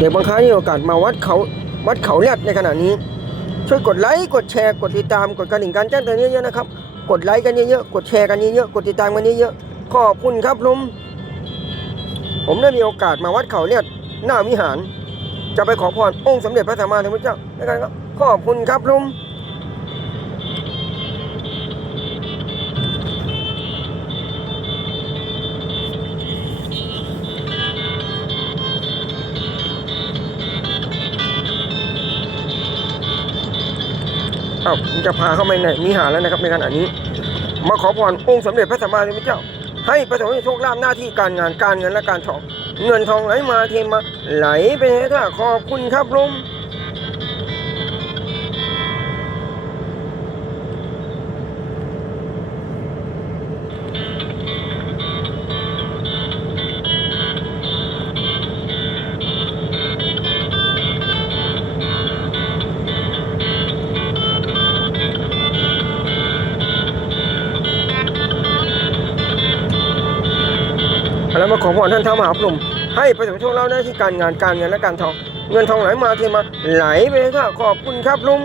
เด็กบางครั้งมีโอกาสมาวัดเขาวัดเขาแรดในขณะนี้ ช่วยกดไลค์กดแชร์กดติดตามกดกระดิ่งการแจ้งเตือนเยอะๆนะครับกดไลค์กันเยอะๆกดแชร์กันเยอะๆกดติดตามกันเยอะๆขอบคุณครับลุงผมได้มีโอกาสมาวัดเขาเรดหน้าวิหาร จะไปขอพรองค์สมเด็จพระสัมมาสัมพุทธเจ้าในการครับขอบคุณครับลุง อ้าผมจะพาเข้าไปในมิหารแล้วนะครับในขณะนี้ มาขอพรองค์สมเด็จพระสัมมาสัมพุทธเจ้า ให้ประสบโชคลาภหน้าที่การงานการเงินและการทอง เงินทองไหลมาเทมาไหลไปให้ท่าขอบคุณครับลุง ขอพรท่านท้าวมหาพรหมให้ประสบโชคลาภหน้าที่การงานการเงินและการทอง เงินทองไหลมาเทมาไหลไปให้ท่าขอบคุณครับลุง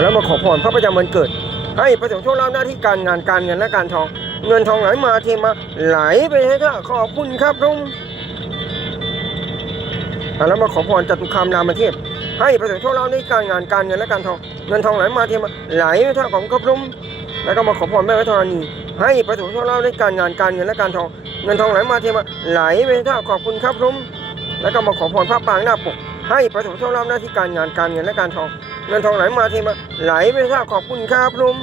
แล้วมาขอพรพระประจำวันเกิด ให้ประสบโชคลาภหน้าที่การงานการเงินและการทอง เงินทองไหลมาเทมาไหลไปให้ข้าขอบคุณครับลุงแล้วมาขอพรจตุคามรามเทพให้ประสบโชคลาภในการงานการเงินและการทองเงินทองไหลมาเทมาไหลไปท่าของครับลุงแล้วก็มาขอพรแม่พระธรณีให้ประสบโชคลาภในการงานการเงินและการทองเงินทองไหลมาเทมาไหลไปท่าขอบคุณครับลุงแล้วก็มาขอพรพระปางหน้าปกให้ประสบโชคลาภหน้าที่การงานการเงินและการทอง เงินทองไหลมาเทมาไหลไปท่าขอบคุณครับลุง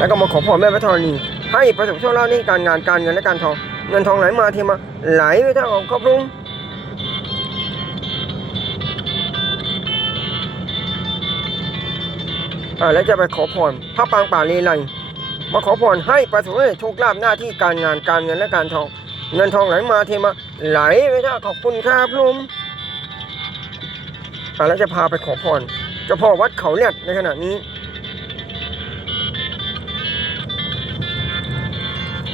แล้วก็มาขอพรแม่พระธรณีให้ประสบโชคลาภในการงานการเงินและการทอง เงินทองไหลมาเทมาไหลไปท่าของครับลุงอ่าแล้วจะไปขอพรพระปางป่าเลไลมาขอพรให้ประสบโชคลาภหน้าที่การงานการเงินและการทอง เงินทองไหลมาเทมาไหลไปท่าขอบคุณครับลุงอ่าแล้วจะพาไปขอพรเจ้าพ่อวัดเขาเนี่ยในขณะนี้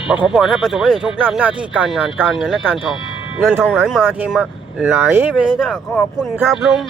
มาขอพรให้ประสบความโชคลาภหน้าที่การงานการเงินและการทอง เงินทองไหลมาเทมาไหลไปจ้าขอบคุณครับลุง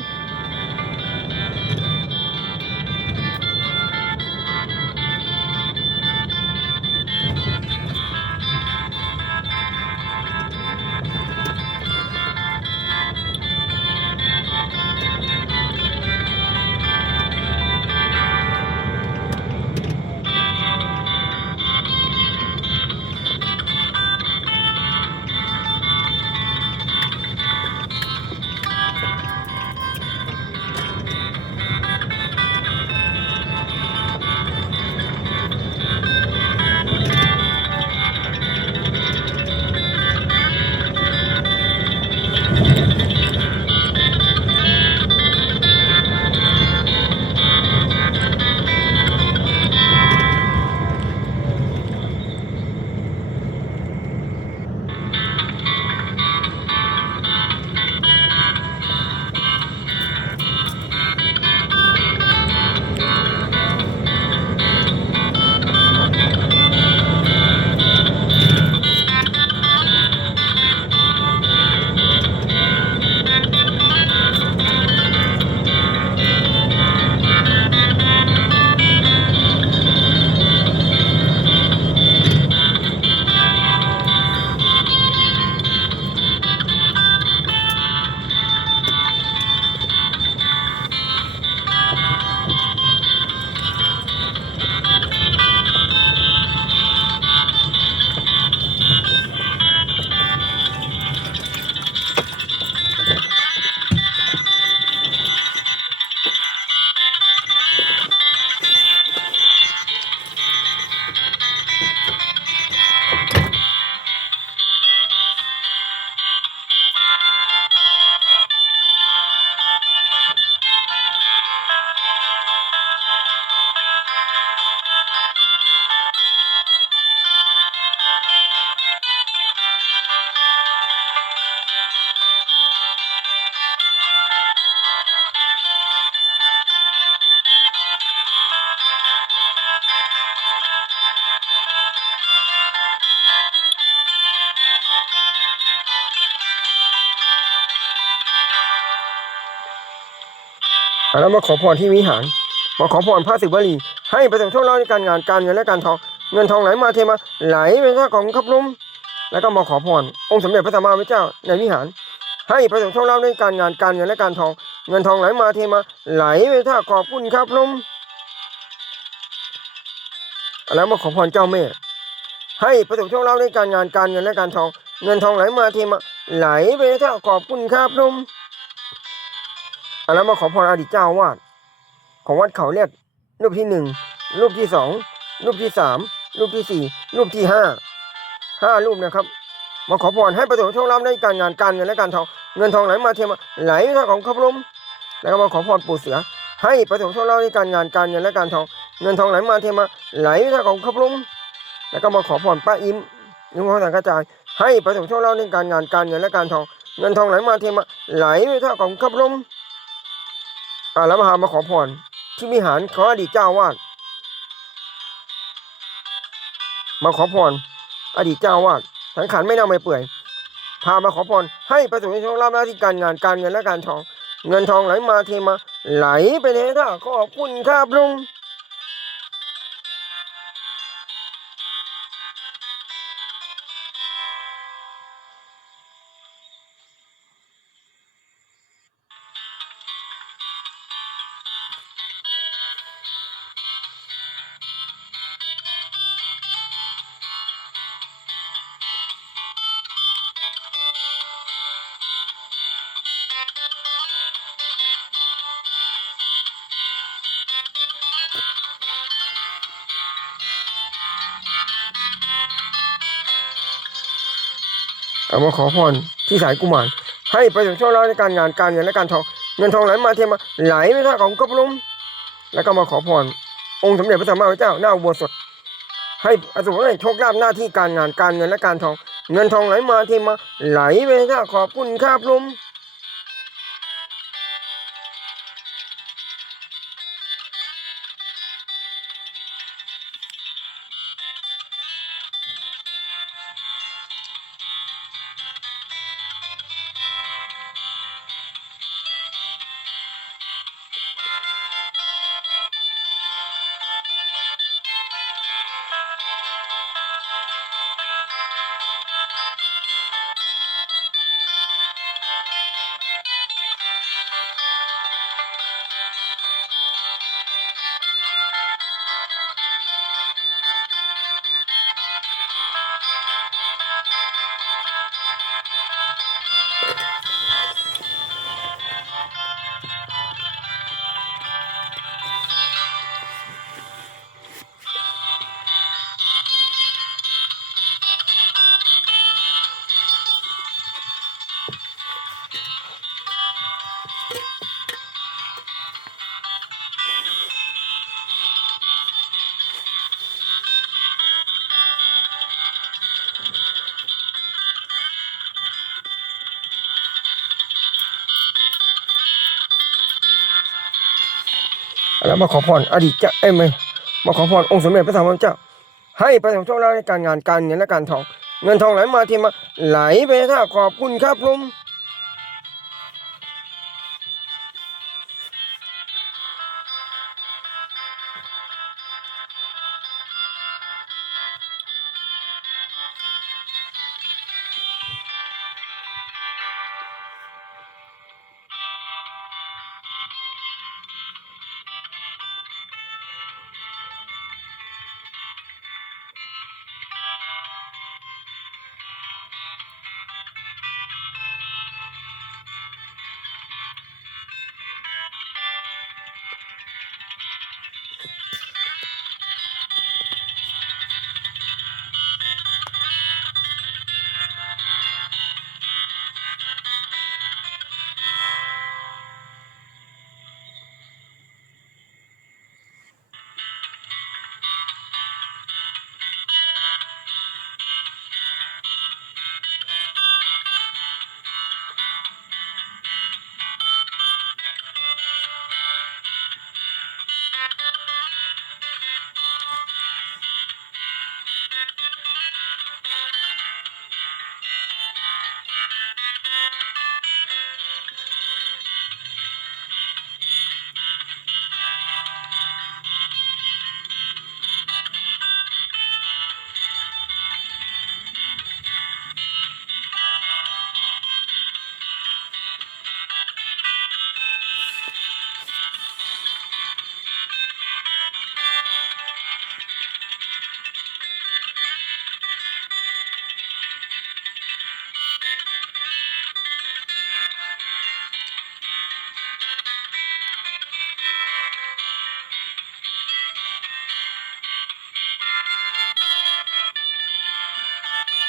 แล้วมาขอพรที่วิหาร มาขอพรพระศิวลี ให้ประสบโชคลาภในการงานการเงินและการทอง เงินทองไหลมาเทมาไหลไปท่าของขับลุมแล้วก็มาขอพรองค์สมเด็จพระสัมมาสัมพุทธเจ้าในวิหาร ให้ประสบโชคลาภในการงานการเงินและการทอง เงินทองไหลมาเทมาไหลไปท่าขอบคุณครับลุมแล้วมาขอพรเจ้าแม่ ให้ประสบโชคลาภในการงานการเงินและการทอง เงินทองไหลมาเทมาไหลไปท่าขอบคุณครับลุม แล้วมาขอพรอดีตเจ้าวาดของวัดเขาเรียกรูปที่หนึ่งรูปที่สองรูปที่สามรูปที่สี่รูปที่ห้าห้ารูปนะครับ มาขอพรให้ประสบโชคลาภในการงานการเงินและการทองเงินทองไหลมาเทมาไหลท่าของขับลมแล้วก็มาขอพรปู่เสือ ให้ประสบโชคลาภในการงานการเงินและการทอง เงินทองไหลมาเทมาไหลท่าของขับลมแล้วก็มาขอพรป้าอิมยุงพระสังกระจาย ให้ประสบโชคลาภในการงานการเงินและการทอง เงินทองไหลมาเทมาไหลท่าของขับลม อ่าแล้วมาหามาขอพร ที่วิหารของอดีตเจ้าวาดมาขอพร อดีตเจ้าวาดสังขารไม่เน่าไม่เปื่อย พามาขอพร ให้ประสบโชคลาภหน้าที่การงานการเงินและการทอง เงินทองไหลมาเทมา ไหลไปเทท่าขอบคุณครับลุง เอามาขอพรที่สายกุมารให้ประสบโชคลาภในการงานการเงินและการทองเงินทองไหลมาเทมาไหลไม่ท่าของกบลุมแล้วก็มาขอพรองค์สมเด็จพระสัมมาสัมพุทธเจ้าหน้าอุโบสถ ให้ประสบให้โชคลาภหน้าที่การงานการเงินและการทอง เงินทองไหลมาเทมาไหลไปท่าขอบคุณครับลุม มาขอพรอดีตเจ้าเอ้ยไม่มาขอพรองค์สมเด็จพระสัมมาสัมพุทธเจ้า ให้ประสบโชคลาภในการงานการเงินและการทอง เงินทองไหลมาเทมาไหลไปท่าขอบคุณครับลุง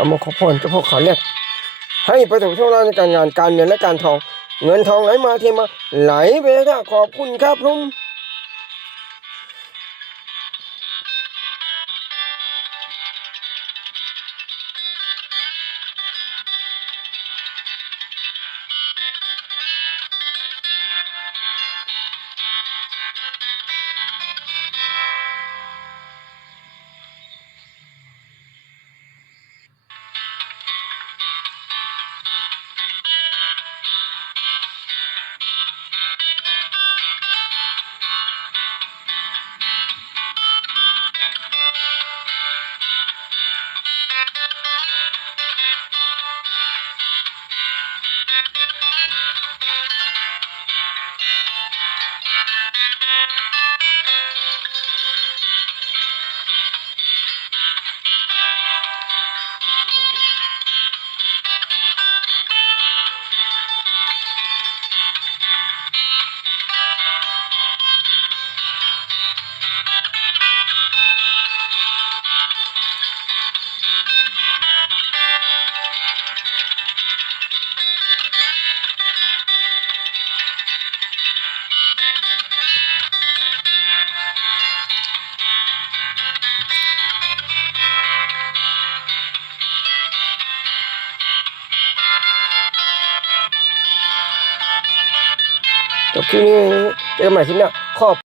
เอามาขอพรเจ้าพ่อขาแรกให้ประสบโชคลาภในการงานการเงินและการทอง เงินทองไหลมาเทมาไหลไปค่ะขอบคุณครับผม คลิปนี้เจอกันใหม่คลิปหน้าขอบ